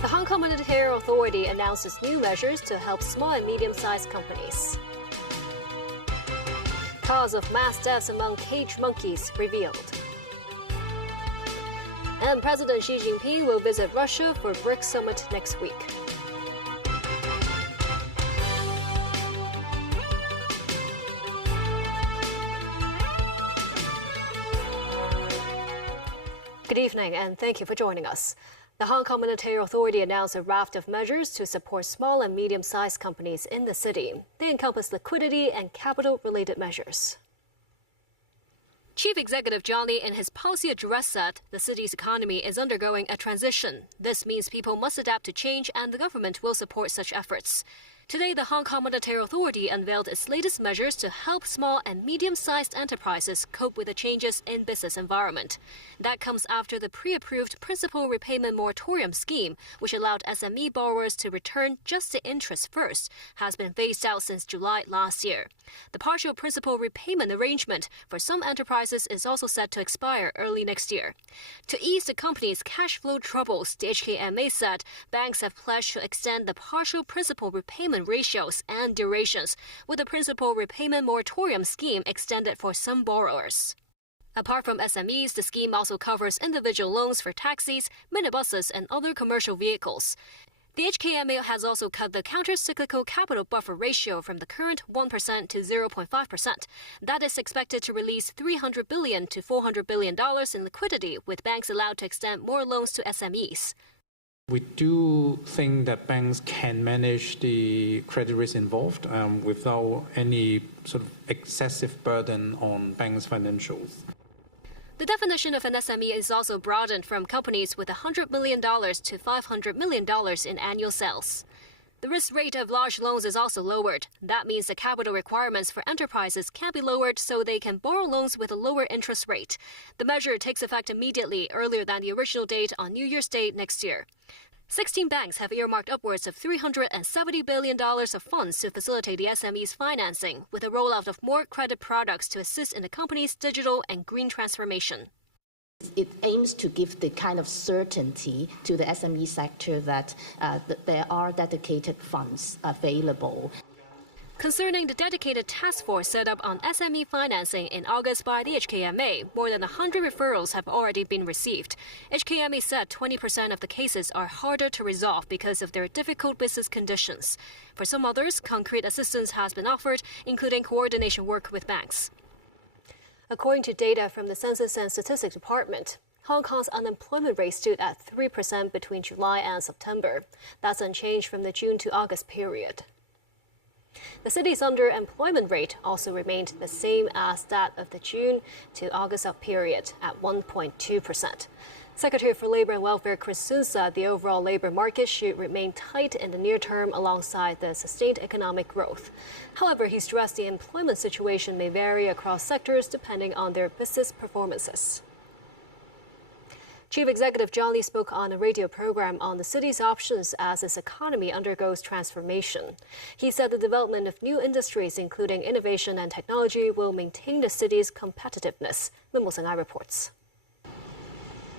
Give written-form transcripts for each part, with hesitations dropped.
The Hong Kong Monetary Authority announces new measures to help small and medium-sized companies. Cause of mass deaths among cage monkeys revealed. And President Xi Jinping will visit Russia for BRICS summit next week. Good evening, and thank you for joining us. The Hong Kong Monetary Authority announced a raft of measures to support small and medium-sized companies in the city. They encompass liquidity and capital-related measures. Chief Executive John Lee in his policy address said the city's economy is undergoing a transition. This means people must adapt to change, and the government will support such efforts. Today, the Hong Kong Monetary Authority unveiled its latest measures to help small and medium-sized enterprises cope with the changes in business environment. That comes after the pre-approved principal repayment moratorium scheme, which allowed SME borrowers to return just the interest first, has been phased out since July last year. The partial principal repayment arrangement for some enterprises is also set to expire early next year. To ease the company's cash flow troubles, the HKMA said banks have pledged to extend the partial principal repayment ratios and durations, with the principal repayment moratorium scheme extended for some borrowers. Apart from SMEs, the scheme also covers individual loans for taxis, minibuses, and other commercial vehicles. The HKMA has also cut the counter-cyclical capital buffer ratio from the current 1% to 0.5%. That is expected to release $300 billion to $400 billion in liquidity, with banks allowed to extend more loans to SMEs. We do think that banks can manage the credit risk involved without any sort of excessive burden on banks' financials. The definition of an SME is also broadened from companies with $100 million to $500 million in annual sales. The risk rate of large loans is also lowered. That means the capital requirements for enterprises can be lowered so they can borrow loans with a lower interest rate. The measure takes effect immediately, earlier than the original date on New Year's Day next year. 16 banks have earmarked upwards of $370 billion of funds to facilitate the SME's financing, with a rollout of more credit products to assist in the company's digital and green transformation. It aims to give the kind of certainty to the SME sector that there are dedicated funds available. Concerning the dedicated task force set up on SME financing in August by the HKMA, more than 100 referrals have already been received. HKMA said 20% of the cases are harder to resolve because of their difficult business conditions. For some others, concrete assistance has been offered, including coordination work with banks. According to data from the Census and Statistics Department, Hong Kong's unemployment rate stood at 3% between July and September. That's unchanged from the June to August period. The city's underemployment rate also remained the same as that of the June to August period at 1.2%. Secretary for Labour and Welfare Chris Soon said the overall labour market should remain tight in the near term alongside the sustained economic growth. However, he stressed the employment situation may vary across sectors depending on their business performances. Chief Executive John Lee spoke on a radio program on the city's options as its economy undergoes transformation. He said the development of new industries, including innovation and technology, will maintain the city's competitiveness. Min Mo-seng reports.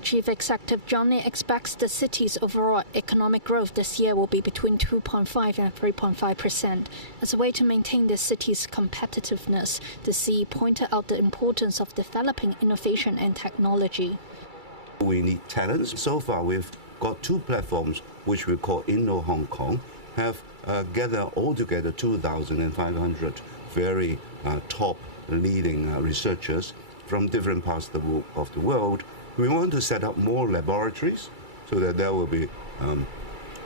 Chief Executive John Lee expects the city's overall economic growth this year will be between 2.5% and 3.5%. As a way to maintain the city's competitiveness, the CEO pointed out the importance of developing innovation and technology. We need talents. So far, we've got two platforms, which we call Inno Hong Kong, have gathered altogether 2,500 very top leading researchers from different parts of the world. We want to set up more laboratories so that there will be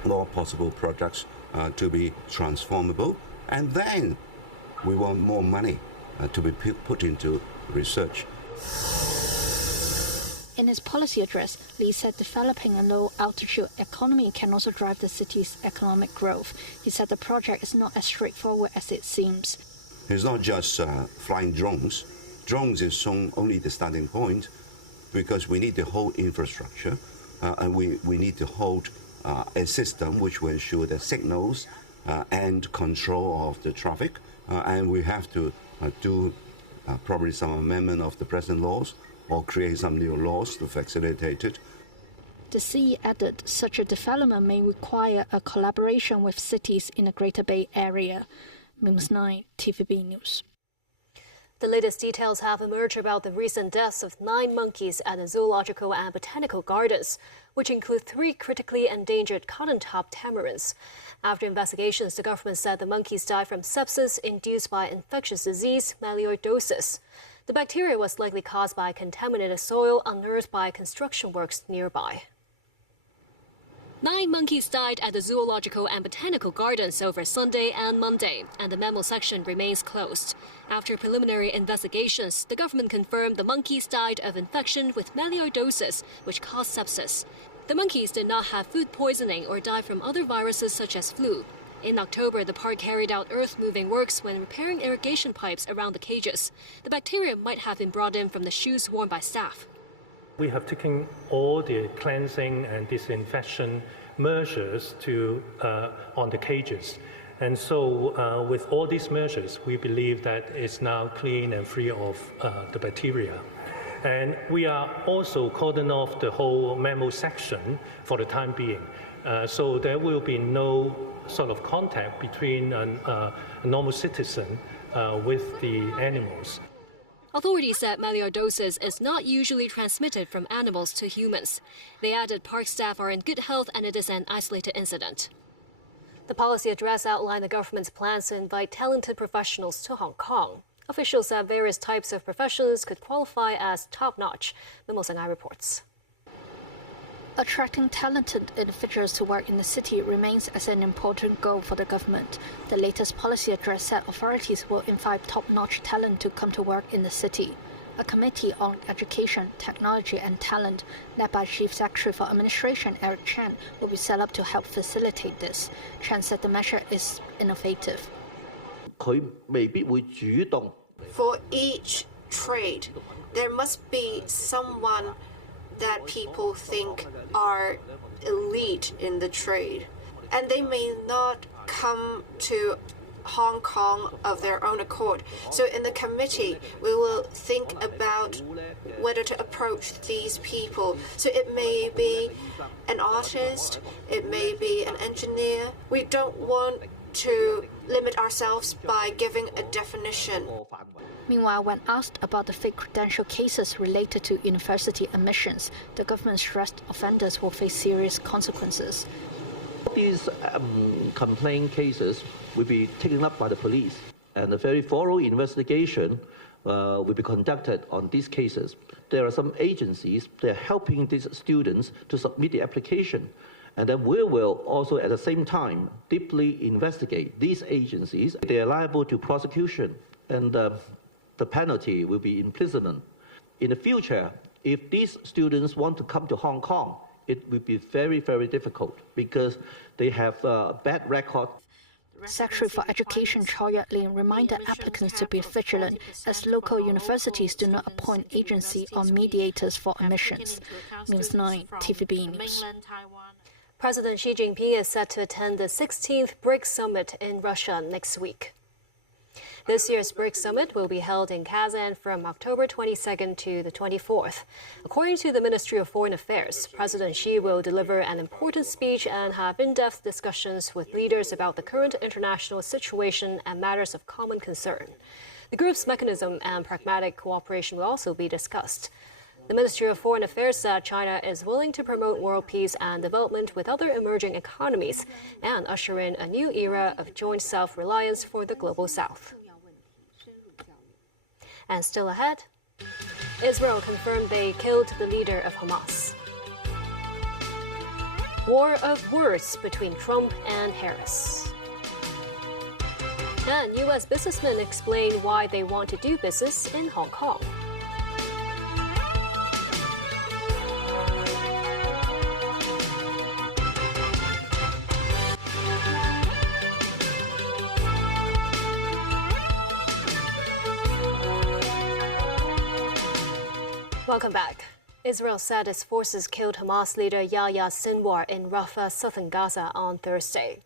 more possible products to be transformable. And then we want more money to be put into research. In his policy address, Lee said developing a low-altitude economy can also drive the city's economic growth. He said the project is not as straightforward as it seems. It's not just flying drones. Drones is only the starting point, because we need the whole infrastructure, and we need to hold a system which will ensure the signals and control of the traffic, and we have to do probably some amendment of the present laws or create some new laws to facilitate it. The CE added such a development may require a collaboration with cities in the Greater Bay Area. News 9, TVB News. The latest details have emerged about the recent deaths of 9 monkeys at the Zoological and Botanical Gardens, which include 3 critically endangered cotton-top tamarins. After investigations, the government said the monkeys died from sepsis induced by infectious disease melioidosis. The bacteria was likely caused by contaminated soil unearthed by construction works nearby. 9 monkeys died at the Zoological and Botanical Gardens over Sunday and Monday, and the mammal section remains closed. After preliminary investigations, the government confirmed the monkeys died of infection with melioidosis, which caused sepsis. The monkeys did not have food poisoning or die from other viruses such as flu. In October, the park carried out earth-moving works when repairing irrigation pipes around the cages. The bacteria might have been brought in from the shoes worn by staff. We have taken all the cleansing and disinfection measures on the cages. And so with all these measures, we believe that it's now clean and free of the bacteria. And we are also cordoning off the whole mammal section for the time being. So there will be no sort of contact between a normal citizen with the animals. Authorities said melioidosis is not usually transmitted from animals to humans. They added park staff are in good health and it is an isolated incident. The policy address outlined the government's plans to invite talented professionals to Hong Kong. Officials said various types of professions could qualify as top-notch. Memo Sangai reports. Attracting talented individuals to work in the city remains as an important goal for the government. The latest policy address said authorities will invite top-notch talent to come to work in the city. A committee on education, technology and talent, led by Chief Secretary for Administration Eric Chen, will be set up to help facilitate this. Chen said the measure is innovative. For each trade, there must be someone that people think are elite in the trade. And they may not come to Hong Kong of their own accord. So in the committee, we will think about whether to approach these people. So it may be an artist, it may be an engineer. We don't want to limit ourselves by giving a definition. Meanwhile, when asked about the fake credential cases related to university admissions, the government stressed offenders will face serious consequences. These complaint cases will be taken up by the police, and a very thorough investigation will be conducted on these cases. There are some agencies that are helping these students to submit the application, and then we will also at the same time deeply investigate these agencies. They are liable to prosecution, and the penalty will be imprisonment. In the future, if these students want to come to Hong Kong, it will be very, very difficult because they have a bad record. Secretary for Education Chow Yat-lin reminded applicants to be vigilant as local universities do not appoint agency or mediators for admissions. News 9, TVB News. President Xi Jinping is set to attend the 16th BRICS Summit in Russia next week. This year's BRICS Summit will be held in Kazan from October 22nd to the 24th. According to the Ministry of Foreign Affairs, President Xi will deliver an important speech and have in-depth discussions with leaders about the current international situation and matters of common concern. The group's mechanism and pragmatic cooperation will also be discussed. The Ministry of Foreign Affairs said China is willing to promote world peace and development with other emerging economies and usher in a new era of joint self-reliance for the global south. And still ahead, Israel confirmed they killed the leader of Hamas. War of words between Trump and Harris. And U.S. businessmen explain why they want to do business in Hong Kong. Welcome back. Israel said its forces killed Hamas leader Yahya Sinwar in Rafah, southern Gaza on Thursday.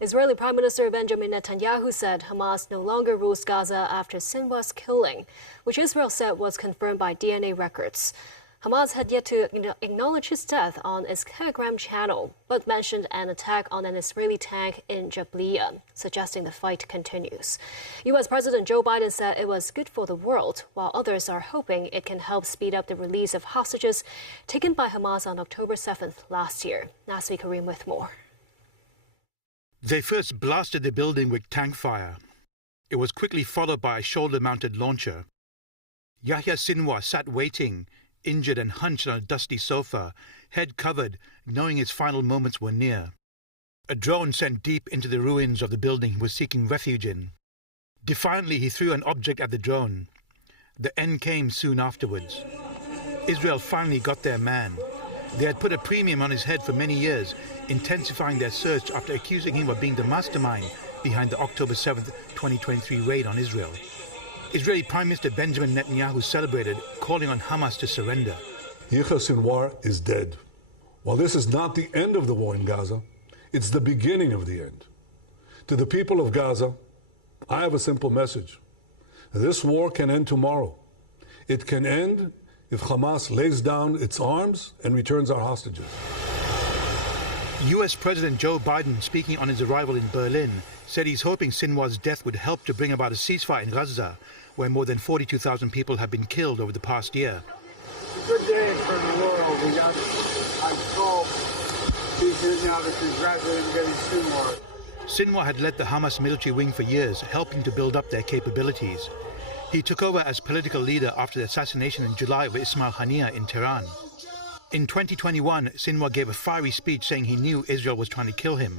Israeli Prime Minister Benjamin Netanyahu said Hamas no longer rules Gaza after Sinwar's killing, which Israel said was confirmed by DNA records. Hamas had yet to acknowledge his death on its Telegram channel, but mentioned an attack on an Israeli tank in Jabliya, suggesting the fight continues. U.S. President Joe Biden said it was good for the world, while others are hoping it can help speed up the release of hostages taken by Hamas on October 7th last year. Nasvi Karim with more. They first blasted the building with tank fire. It was quickly followed by a shoulder-mounted launcher. Yahya Sinwar sat waiting, injured and hunched on a dusty sofa, head covered, knowing his final moments were near. A drone sent deep into the ruins of the building he was seeking refuge in. Defiantly, he threw an object at the drone. The end came soon afterwards. Israel finally got their man. They had put a premium on his head for many years, intensifying their search after accusing him of being the mastermind behind the October 7th, 2023 raid on Israel. Israeli Prime Minister Benjamin Netanyahu celebrated, calling on Hamas to surrender. Yahya Sinwar is dead. While this is not the end of the war in Gaza, it's the beginning of the end. To the people of Gaza, I have a simple message. This war can end tomorrow. It can end if Hamas lays down its arms and returns our hostages. U.S. President Joe Biden, speaking on his arrival in Berlin, said he's hoping Sinwar's death would help to bring about a ceasefire in Gaza, where more than 42,000 people have been killed over the past year. It's a good day for the world. I'm so he's here now to congratulate him getting Sinwar. Sinwar had led the Hamas military wing for years, helping to build up their capabilities. He took over as political leader after the assassination in July of Ismail Haniyeh in Tehran. In 2021, Sinwar gave a fiery speech saying he knew Israel was trying to kill him.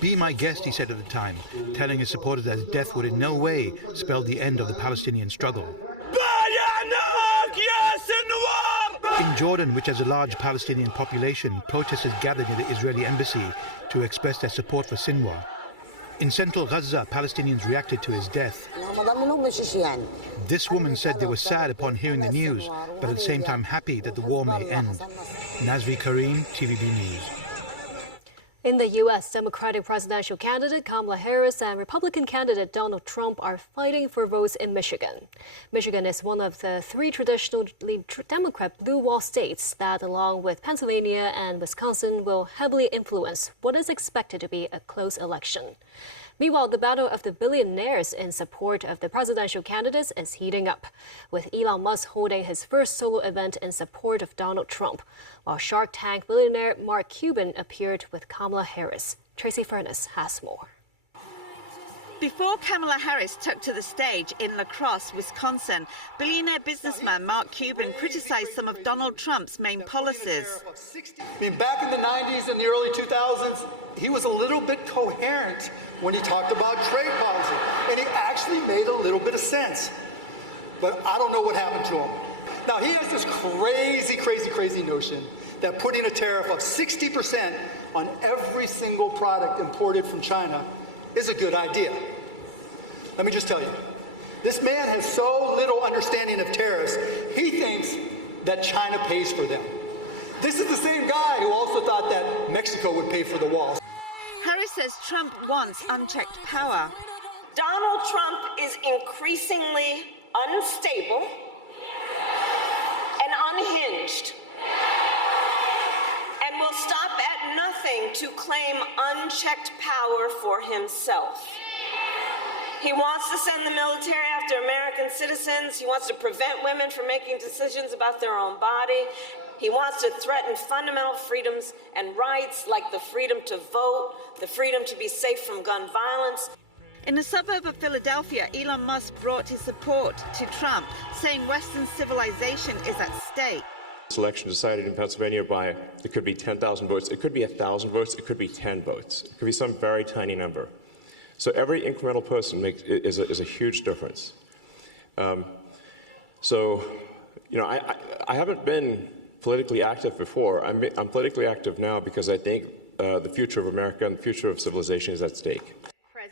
"Be my guest," he said at the time, telling his supporters that his death would in no way spell the end of the Palestinian struggle. In Jordan, which has a large Palestinian population, protesters gathered near the Israeli embassy to express their support for Sinwar. In central Gaza, Palestinians reacted to his death. This woman said they were sad upon hearing the news, but at the same time happy that the war may end. Nasvi Karim, TVB News. In the U.S., Democratic presidential candidate Kamala Harris and Republican candidate Donald Trump are fighting for votes in Michigan. Michigan is one of the three traditionally Democrat blue wall states that, along with Pennsylvania and Wisconsin, will heavily influence what is expected to be a close election. Meanwhile, the battle of the billionaires in support of the presidential candidates is heating up, with Elon Musk holding his first solo event in support of Donald Trump, while Shark Tank billionaire Mark Cuban appeared with Kamala Harris. Tracy Furness has more. Before Kamala Harris took to the stage in La Crosse, Wisconsin, billionaire businessman Mark Cuban criticized some of Donald Trump's main policies. I mean, back in the 90s and the early 2000s, he was a little bit coherent when he talked about trade policy, and he actually made a little bit of sense. But I don't know what happened to him. Now, he has this crazy notion that putting a tariff of 60% on every single product imported from China is a good idea. Let me just tell you, this man has so little understanding of tariffs, he thinks that China pays for them. This is the same guy who also thought that Mexico would pay for the walls. Harris says Trump wants unchecked power. Donald Trump is increasingly unstable and unhinged, and will stop at nothing to claim unchecked power for himself. He wants to send the military after American citizens. He wants to prevent women from making decisions about their own body. He wants to threaten fundamental freedoms and rights like the freedom to vote, the freedom to be safe from gun violence. In a suburb of Philadelphia, Elon Musk brought his support to Trump, saying Western civilization is at stake. This election decided in Pennsylvania by, it could be 10,000 votes, it could be 1,000 votes, it could be 10 votes. It could be some very tiny number. So every incremental person is a huge difference. So, you know, I haven't been politically active before. I'm politically active now because I think the future of America and the future of civilization is at stake.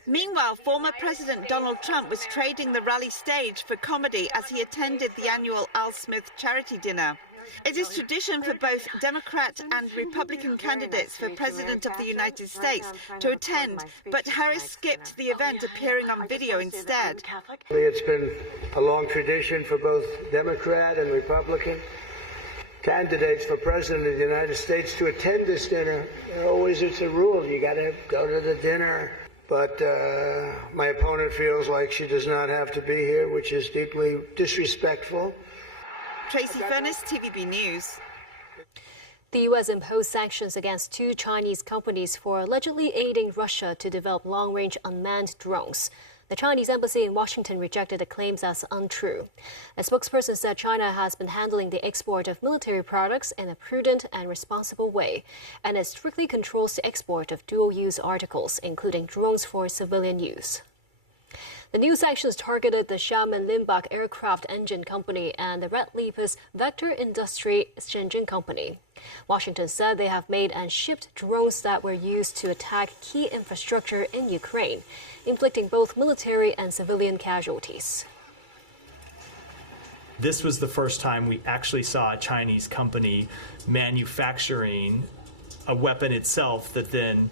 Meanwhile, former President Donald Trump was trading the rally stage for comedy as he attended the annual Al Smith charity dinner. It is tradition for both Democrat and Republican candidates for President of the United States to attend, but Harris skipped the event, appearing on video instead. It's been a long tradition for both Democrat and Republican candidates for President of the United States to attend this dinner. It's a rule. You got to go to the dinner. But my opponent feels like she does not have to be here, which is deeply disrespectful. Tracy Furness, TVB News. The U.S. imposed sanctions against 2 Chinese companies for allegedly aiding Russia to develop long-range unmanned drones. The Chinese embassy in Washington rejected the claims as untrue. A spokesperson said China has been handling the export of military products in a prudent and responsible way, and it strictly controls the export of dual-use articles, including drones for civilian use. The new sanctions targeted the Xiamen Limbach Aircraft Engine Company and the Red Lepus Vector Industry Shenzhen Company. Washington said they have made and shipped drones that were used to attack key infrastructure in Ukraine, inflicting both military and civilian casualties. This was the first time we actually saw a Chinese company manufacturing a weapon itself that then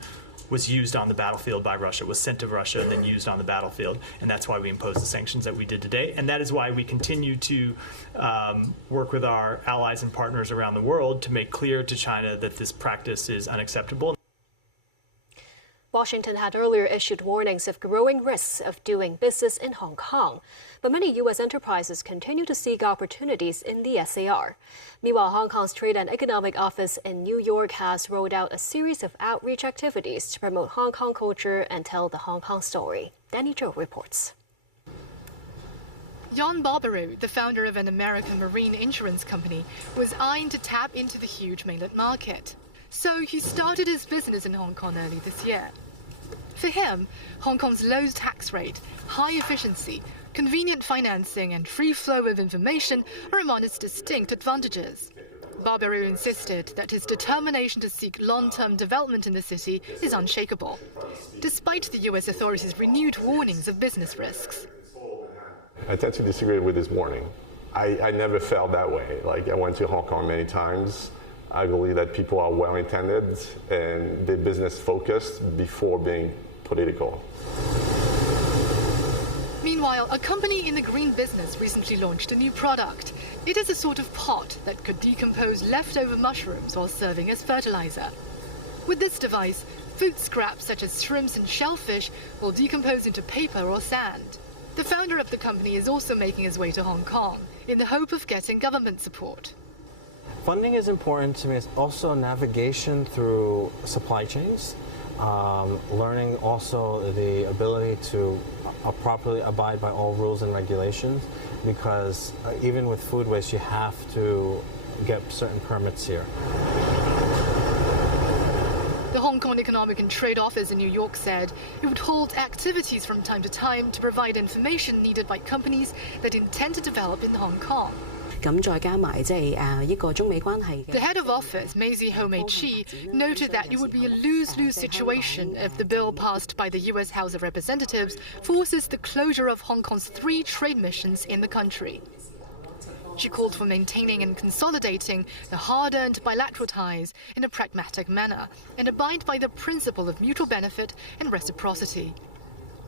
was used on the battlefield by Russia, was sent to Russia and then used on the battlefield. And that's why we imposed the sanctions that we did today. And that is why we continue to work with our allies and partners around the world to make clear to China that this practice is unacceptable. Washington had earlier issued warnings of growing risks of doing business in Hong Kong, but many U.S. enterprises continue to seek opportunities in the SAR. Meanwhile, Hong Kong's Trade and Economic Office in New York has rolled out a series of outreach activities to promote Hong Kong culture and tell the Hong Kong story. Danny Zhou reports. Jan Barbaroux, the founder of an American marine insurance company, was eyeing to tap into the huge mainland market. So he started his business in Hong Kong early this year. For him, Hong Kong's low tax rate, high efficiency, convenient financing and free flow of information are among its distinct advantages. Barbaroux insisted that his determination to seek long-term development in the city is unshakable, despite the US authorities' renewed warnings of business risks. I tend to disagree with this warning. I never felt that way. I went to Hong Kong many times. I believe that people are well-intended and they're business-focused before being political. Meanwhile, a company in the green business recently launched a new product. It is a sort of pot that could decompose leftover mushrooms while serving as fertilizer. With this device, food scraps such as shrimps and shellfish will decompose into paper or sand. The founder of the company is also making his way to Hong Kong in the hope of getting government support. Funding is important to me. It's also navigation through supply chains, learning also the ability to properly abide by all rules and regulations, because even with food waste, you have to get certain permits here. The Hong Kong Economic and Trade Office in New York said it would hold activities from time to time to provide information needed by companies that intend to develop in Hong Kong. The head of office, Maisie Ho-Mei-Chi, noted that it would be a lose-lose situation if the bill passed by the US House of Representatives forces the closure of Hong Kong's 3 trade missions in the country. She called for maintaining and consolidating the hard-earned bilateral ties in a pragmatic manner and abide by the principle of mutual benefit and reciprocity.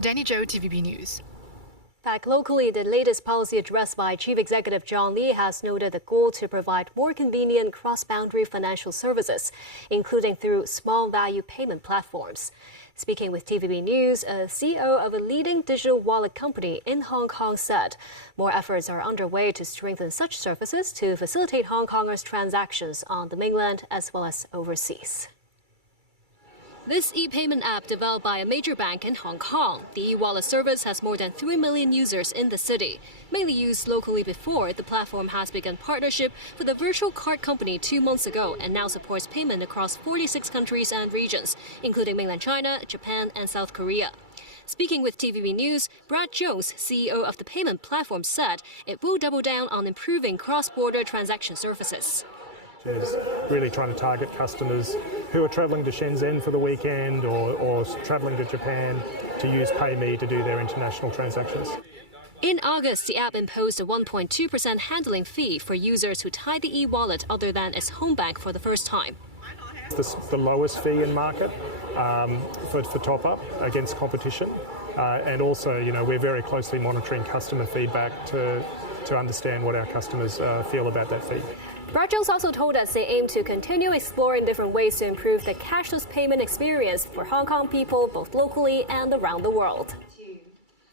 Danny Zhou, TVB News. Back locally, the latest policy address by Chief Executive John Lee has noted the goal to provide more convenient cross-boundary financial services, including through small value payment platforms. Speaking with TVB News, a CEO of a leading digital wallet company in Hong Kong said more efforts are underway to strengthen such services to facilitate Hong Kongers' transactions on the mainland as well as overseas. This e-payment app developed by a major bank in Hong Kong. The e-wallet service has more than 3 million users in the city. Mainly used locally before, the platform has begun partnership with a virtual card company 2 months ago and now supports payment across 46 countries and regions, including mainland China, Japan, and South Korea. Speaking with TVB News, Brad Jones, CEO of the payment platform, said it will double down on improving cross-border transaction services. Is really trying to target customers who are travelling to Shenzhen for the weekend or travelling to Japan to use PayMe to do their international transactions. In August, the app imposed a 1.2% handling fee for users who tie the e-wallet other than its home bank for the first time. The lowest fee in market for top-up against competition. And also, we're very closely monitoring customer feedback to understand what our customers feel about that fee. Brad Jones also told us they aim to continue exploring different ways to improve the cashless payment experience for Hong Kong people, both locally and around the world.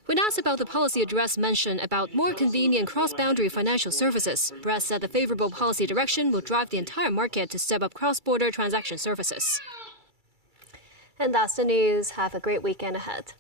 When asked about the policy address mentioned about more convenient cross-boundary financial services, Brad said the favorable policy direction will drive the entire market to step up cross-border transaction services. And that's the news. Have a great weekend ahead.